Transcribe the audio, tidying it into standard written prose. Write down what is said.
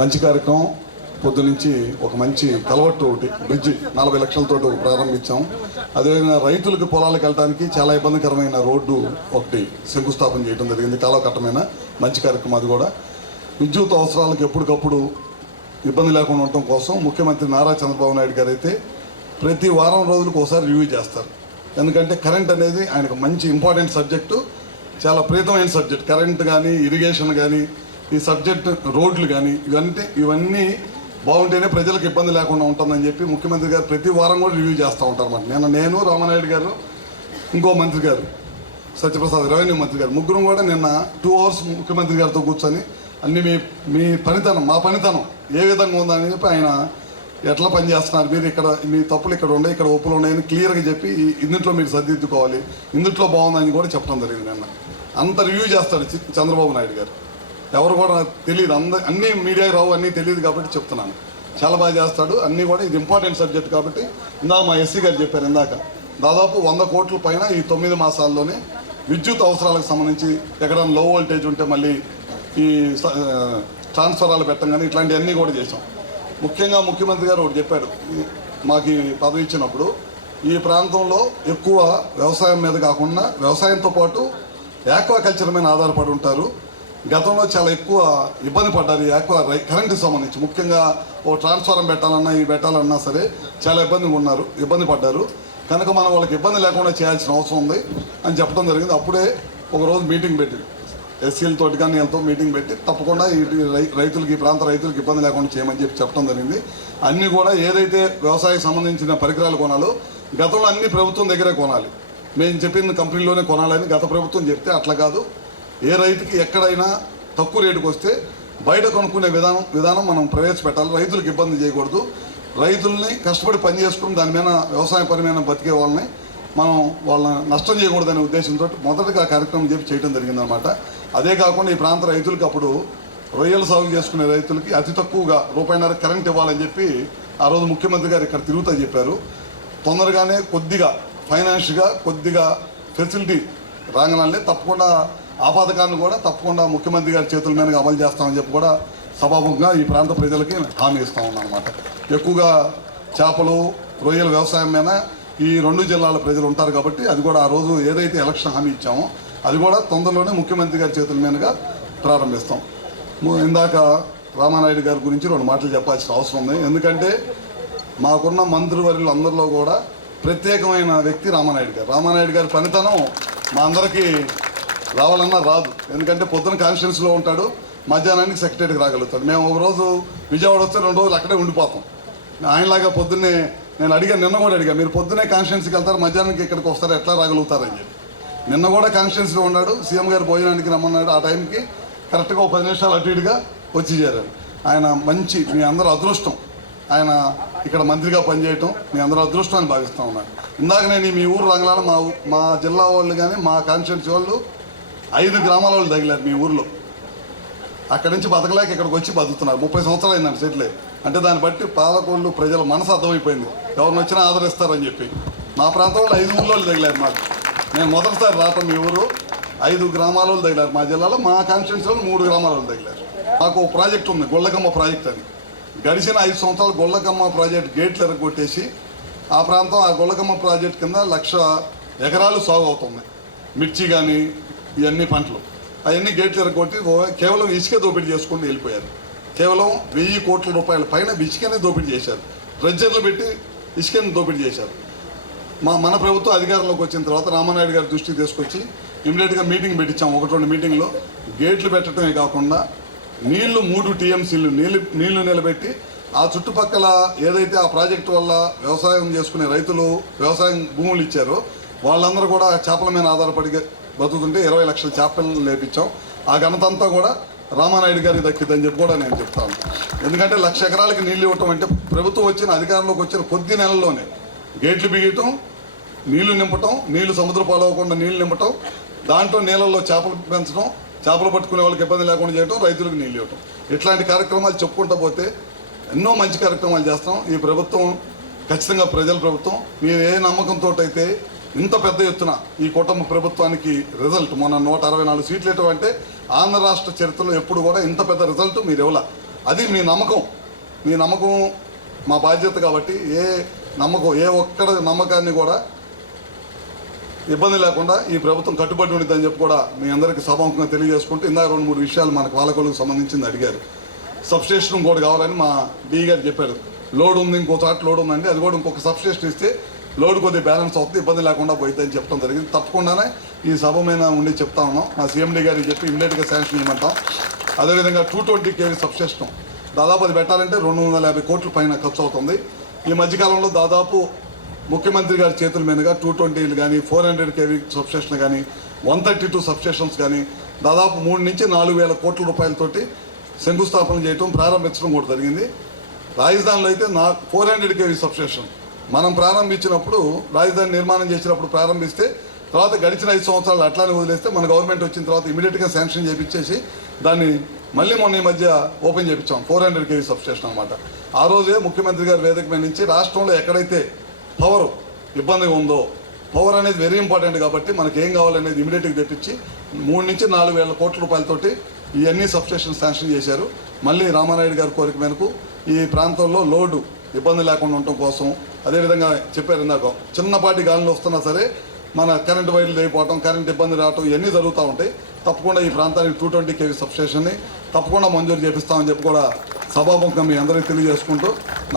మంచి కార్యక్రమం. పొద్దు నుంచి ఒక మంచి కలవట్టు ఒకటి బ్రిడ్జి 40 లక్షలతో ప్రారంభించాం. అదేవిధంగా రైతులకు పొలాలకు వెళ్ళడానికి చాలా ఇబ్బందికరమైన రోడ్డు ఒకటి శంకుస్థాపన చేయడం జరిగింది. కాలువ కట్టమైన మంచి కార్యక్రమం. అది కూడా విద్యుత్ అవసరాలకు ఎప్పటికప్పుడు ఇబ్బంది లేకుండా ఉండటం కోసం ముఖ్యమంత్రి నారా చంద్రబాబు నాయుడు గారు అయితే ప్రతి వారం రోజులకు ఒకసారి రివ్యూ చేస్తారు. ఎందుకంటే కరెంట్ అనేది ఆయనకు మంచి ఇంపార్టెంట్ సబ్జెక్టు, చాలా ప్రీతమైన సబ్జెక్ట్. కరెంట్ కానీ, ఇరిగేషన్ కానీ, ఈ సబ్జెక్ట్ రోడ్లు కానీ ఇవన్నీ బాగుంటేనే ప్రజలకు ఇబ్బంది లేకుండా ఉంటుందని చెప్పి ముఖ్యమంత్రి గారు ప్రతి వారం కూడా రివ్యూ చేస్తూ ఉంటారు అన్నమాట. నేను రామానాయుడు గారు, ఇంకో మంత్రి గారు సత్యప్రసాద్ రెవెన్యూ మంత్రి గారు ముగ్గురం కూడా నిన్న 2 hours ముఖ్యమంత్రి గారితో కూర్చొని అన్ని మీ పనితనం, మా పనితనం ఏ విధంగా ఉందని చెప్పి ఆయన ఎట్లా పనిచేస్తున్నారు, మీరు ఇక్కడ మీ తప్పులు ఇక్కడ ఉన్నాయి, ఇక్కడ ఒప్పులు ఉన్నాయని క్లియర్గా చెప్పి ఇందుట్లో మీరు సర్దిద్దుకోవాలి, ఇందుట్లో బాగుందని కూడా చెప్పడం జరిగింది. నిన్న అంత రివ్యూ చేస్తాడు చంద్రబాబు నాయుడు గారు. ఎవరు కూడా తెలియదు, అన్నీ మీడియాకి రావు, అన్నీ తెలియదు కాబట్టి చెప్తున్నాను. చాలా బాగా చేస్తాడు అన్నీ కూడా. ఇది ఇంపార్టెంట్ సబ్జెక్ట్ కాబట్టి ఇందాక మా ఎస్సీ గారు చెప్పారు, ఇందాక దాదాపు 100 కోట్ల పైన ఈ 9 మాసాల్లోనే విద్యుత్ అవసరాలకు సంబంధించి ఎక్కడైనా లో వోల్టేజ్ ఉంటే మళ్ళీ ఈ ట్రాన్స్ఫరాలు పెట్టం కానీ ఇట్లాంటివన్నీ కూడా చేసాం. ముఖ్యంగా ముఖ్యమంత్రి గారు ఒకటి చెప్పాడు, మాకు పదవి ఇచ్చినప్పుడు ఈ ప్రాంతంలో ఎక్కువ వ్యవసాయం మీద కాకుండా వ్యవసాయంతో పాటు ఆక్వాకల్చర్ మీద ఆధారపడి ఉంటారు. గతంలో చాలా ఎక్కువ ఇబ్బంది పడ్డారు ఈ కరెంటుకి సంబంధించి. ముఖ్యంగా ఓ ట్రాన్స్ఫారం పెట్టాలన్నా సరే చాలా ఇబ్బంది పడ్డారు. కనుక మనం వాళ్ళకి ఇబ్బంది లేకుండా చేయాల్సిన అవసరం ఉంది అని చెప్పడం జరిగింది. అప్పుడే ఒకరోజు మీటింగ్ పెట్టి ఎస్సీలతో కానీ వీళ్ళతో మీటింగ్ పెట్టి తప్పకుండా ఈ ప్రాంత రైతులకు ఇబ్బంది లేకుండా చేయమని చెప్పడం జరిగింది. అన్నీ కూడా ఏదైతే వ్యవసాయానికి సంబంధించిన పరికరాలు కొనాలో గతంలో అన్ని ప్రభుత్వం దగ్గరే కొనాలి, మేము చెప్పిన కంపెనీలోనే కొనాలని గత ప్రభుత్వం చెప్తే అట్లా కాదు. ఏ రైతుకి ఎక్కడైనా తక్కువ రేటుకు వస్తే బయట కొనుక్కునే విధానం మనం ప్రవేశపెట్టాలి. రైతులకు ఇబ్బంది చేయకూడదు. రైతుల్ని కష్టపడి పని చేసుకుని దాని మీద వ్యవసాయ పరమైన బతికే వాళ్ళని మనం వాళ్ళని నష్టం చేయకూడదనే ఉద్దేశంతో మొదటగా కార్యక్రమం చేయడం జరిగిందనమాట. అదే కాకుండా ఈ ప్రాంత రైతులకి అప్పుడు రొయ్యలు సాగు చేసుకునే రైతులకి అతి తక్కువగా ₹1.5 కరెంట్ ఇవ్వాలని చెప్పి ఆ రోజు ముఖ్యమంత్రి గారు ఇక్కడ తిరుగుతూ చెప్పారు. తొందరగానే కొద్దిగా ఫైనాన్షియల్గా కొద్దిగా ఫెసిలిటీ రాగానే తప్పకుండా ఆ పథకాన్ని కూడా తప్పకుండా ముఖ్యమంత్రి గారి చేతుల మీదుగా అమలు చేస్తామని చెప్పి కూడా సభాముఖంగా ఈ ప్రాంత ప్రజలకి హామీ ఇస్తూ ఉన్నాం అన్నమాట. ఎక్కువగా చేపలు, రొయ్యల వ్యవసాయం మీద ఈ 2 జిల్లాల ప్రజలు ఉంటారు కాబట్టి అది కూడా ఆ రోజు ఏదైతే ఎలక్షన్ హామీ ఇచ్చామో అది కూడా తొందరలోనే ముఖ్యమంత్రి గారి చేతుల మీదుగా ప్రారంభిస్తాం. ఇందాక రామానాయుడు గారి గురించి 2 మాటలు చెప్పాల్సిన అవసరం ఉంది. ఎందుకంటే మాకున్న మంత్రివర్యులు అందరిలో కూడా ప్రత్యేకమైన వ్యక్తి రామానాయుడు గారు. రామానాయుడు గారి పనితనం మా అందరికీ రావాలన్నా రాదు. ఎందుకంటే పొద్దున కాన్స్టిట్యున్సీలో ఉంటాడు, మధ్యాహ్నానికి సెక్రటరీకి రాగలుగుతాడు. మేము ఒకరోజు విజయవాడ వస్తే 2 రోజులు అక్కడే ఉండిపోతాం. ఆయనలాగా పొద్దున్నే నిన్న కూడా అడిగా, మీరు పొద్దున్నే కాన్స్టిట్యున్సీకి వెళ్తారు, మధ్యాహ్నానికి ఇక్కడికి వస్తారు, ఎట్లా రాగలుగుతారని చెప్పి. నిన్న కూడా కాన్స్టిట్యున్సీలో ఉన్నాడు, సీఎం గారు భోజనానికి రమ్మన్నాడు. ఆ టైంకి కరెక్ట్గా 10 నిమిషాలు అటు ఇటుగా వచ్చి చేరారు. ఆయన మంచి, మీ అందరూ అదృష్టం, ఆయన ఇక్కడ మంత్రిగా పనిచేయటం మీ అందరూ అదృష్టం అని భావిస్తూ ఉన్నారు. ఇందాక నేను మీ ఊరు రంగలాల మా జిల్లా వాళ్ళు కానీ మా కాన్స్టిట్యున్సీ వాళ్ళు 5 గ్రామాల వాళ్ళు తగిలారు మీ ఊర్లో. అక్కడి నుంచి బతకలేక ఇక్కడికి వచ్చి బతుకుతున్నారు. 30 సంవత్సరాలు అయిందండి సెటిల్. అంటే దాన్ని బట్టి పాలకొల్లు ప్రజల మనసు అర్థమైపోయింది, ఎవరిని వచ్చినా ఆదరిస్తారని చెప్పి. మా ప్రాంతం వాళ్ళు 5 ఊళ్ళో తగిలారు మాకు. నేను మొదటిసారి రావటం మీ ఊరు 5 గ్రామాల వాళ్ళు తగిలారు. మా జిల్లాలో మా కాన్స్టిట్యున్సీ వాళ్ళు 3 గ్రామాల వాళ్ళు తగిలారు. మాకు ప్రాజెక్ట్ ఉంది, గొల్లకమ్మ ప్రాజెక్ట్ అని. గడిచిన 5 సంవత్సరాలు గొల్లకమ్మ ప్రాజెక్ట్ గేట్లు ఎరగొట్టేసి ఆ ప్రాంతం ఆ గొల్లకమ్మ ప్రాజెక్ట్ కింద 1,00,000 ఎకరాలు సాగు అవుతుంది. మిర్చి కానీ ఇవన్నీ పంటలు అవన్నీ గేట్లు ఎరగొట్టి కేవలం ఇసుక దోపిడీ చేసుకుంటూ వెళ్ళిపోయారు. కేవలం 1,000 కోట్ల రూపాయల పైన ఇసుకనే దోపిడీ చేశారు. ట్రెజర్లు పెట్టి ఇసుకని దోపిడీ చేశారు. మన ప్రభుత్వం అధికారంలోకి వచ్చిన తర్వాత రామానాయుడు గారి దృష్టికి తీసుకొచ్చి ఇమీడియట్గా మీటింగ్ పెట్టించాం. 1-2 మీటింగ్లో గేట్లు పెట్టడమే కాకుండా నీళ్లు 3 TMCలు నీళ్లు నిలబెట్టి ఆ చుట్టుపక్కల ఏదైతే ఆ ప్రాజెక్టు వల్ల వ్యవసాయం చేసుకునే రైతులు వ్యవసాయం భూములు ఇచ్చారో వాళ్ళందరూ కూడా చేపల మీద ఆధారపడి బతుకుతుంటే 20 లక్షల చేపలను లేపించాం. ఆ ఘనత అంతా కూడా రామానాయుడు గారికి దక్కిందని చెప్పి కూడా నేను చెప్తాను. ఎందుకంటే 1,00,000 ఎకరాలకి నీళ్ళు ఇవ్వటం అంటే ప్రభుత్వం అధికారంలోకి వచ్చిన కొద్ది నెలల్లోనే గేట్లు బిగియటం, నీళ్లు నింపటం, నీళ్లు సముద్ర పాలవకుండా నీళ్లు నింపటం, దాంట్లో నీళ్ళల్లో చేపలు పెంచడం, చేపలు పట్టుకునే వాళ్ళకి ఇబ్బంది లేకుండా చేయటం, రైతులకు నీళ్ళు ఇవ్వటం, ఇట్లాంటి కార్యక్రమాలు చెప్పుకుంటూ పోతే ఎన్నో మంచి కార్యక్రమాలు చేస్తాం. ఈ ప్రభుత్వం ఖచ్చితంగా ప్రజల ప్రభుత్వం. మీరు ఏ నమ్మకంతో అయితే ఇంత పెద్ద ఎత్తున ఈ కుటుంబ ప్రభుత్వానికి రిజల్ట్ మొన్న 164 సీట్లు ఇవ్వటం అంటే ఆంధ్ర రాష్ట్ర చరిత్రలో ఎప్పుడు కూడా ఇంత పెద్ద రిజల్ట్ మీరు ఇవ్వాల. అది మీ నమ్మకం మా బాధ్యత కాబట్టి ఏ ఒక్కడ నమ్మకాన్ని కూడా ఇబ్బంది లేకుండా ఈ ప్రభుత్వం కట్టుబడి ఉండిద్దని చెప్పి కూడా మీ అందరికీ సభాముఖంగా తెలియజేసుకుంటూ ఇందాక 2-3 విషయాలు మనకు వాళ్ళకు సంబంధించింది అడిగారు. సబ్స్టేషన్ ఇంకోటి కావాలని మా డీ గారు చెప్పారు. లోడ్ ఉంది, ఇంకో చోట లోడ్ ఉందండి, అది కూడా ఇంకొక సబ్స్టేషన్ ఇస్తే లోడ్ కొద్దిగా బ్యాలెన్స్ అవుతుంది, ఇబ్బంది లేకుండా పోయిద్దని చెప్పడం జరిగింది. తప్పకుండానే ఈ సభ మీద ఉండి చెప్తా ఉన్నాం. మా సీఎండీ గారికి చెప్పి ఇమ్మీడియట్గా శాంక్షన్ చేయమంటాం. అదేవిధంగా 220 kV సబ్స్టేషన్ దాదాపు అది పెట్టాలంటే 250 కోట్ల పైన ఖర్చు అవుతుంది. ఈ మధ్యకాలంలో దాదాపు ముఖ్యమంత్రి గారి చేతుల మీదుగా 220 కానీ 400 kV సబ్స్టేషన్ కానీ 132 సబ్స్టేషన్స్ కానీ దాదాపు 3 నుంచి 4 వేల కోట్ల రూపాయలతోటి శంకుస్థాపన చేయటం, ప్రారంభించడం కూడా జరిగింది. రాజధానిలో అయితే 400 kV సబ్స్టేషన్ మనం ప్రారంభించినప్పుడు, రాజధాని నిర్మాణం చేసినప్పుడు ప్రారంభిస్తే తర్వాత గడిచిన 5 సంవత్సరాలు అట్లానే వదిలేస్తే మన గవర్నమెంట్ వచ్చిన తర్వాత ఇమీడియట్గా శాంక్షన్ చేయించేసి దాన్ని మళ్ళీ మొన్న ఈ మధ్య ఓపెన్ చేయించాం. 400 kV సబ్స్టేషన్ అనమాట. ఆ రోజే ముఖ్యమంత్రి గారి వేదిక మీద నుంచి రాష్ట్రంలో ఎక్కడైతే పవర్ ఇబ్బందిగా ఉందో, పవర్ అనేది వెరీ ఇంపార్టెంట్ కాబట్టి మనకి ఏం కావాలనేది ఇమీడియట్గా తెప్పించి 3 నుంచి 4 వేల కోట్ల రూపాయలతోటి ఇవన్నీ సబ్స్టేషన్ శాంక్షన్ చేశారు. మళ్ళీ రామానాయుడు గారి కోరిక మేరకు ఈ ప్రాంతంలో లోడు ఇబ్బంది లేకుండా ఉండటం కోసం, అదేవిధంగా చెప్పారు ఇందాక, చిన్నపాటి గాలిలో వస్తున్నా సరే మన కరెంటు వైర్లు లేకపోవటం, కరెంట్ ఇబ్బంది రావటం ఇవన్నీ జరుగుతూ ఉంటాయి. తప్పకుండా ఈ ప్రాంతానికి 220 kV సబ్స్టేషన్ని తప్పకుండా మంజూరు చేపిస్తామని చెప్పి కూడా సభాముఖంగా మీ అందరికీ తెలియజేసుకుంటూ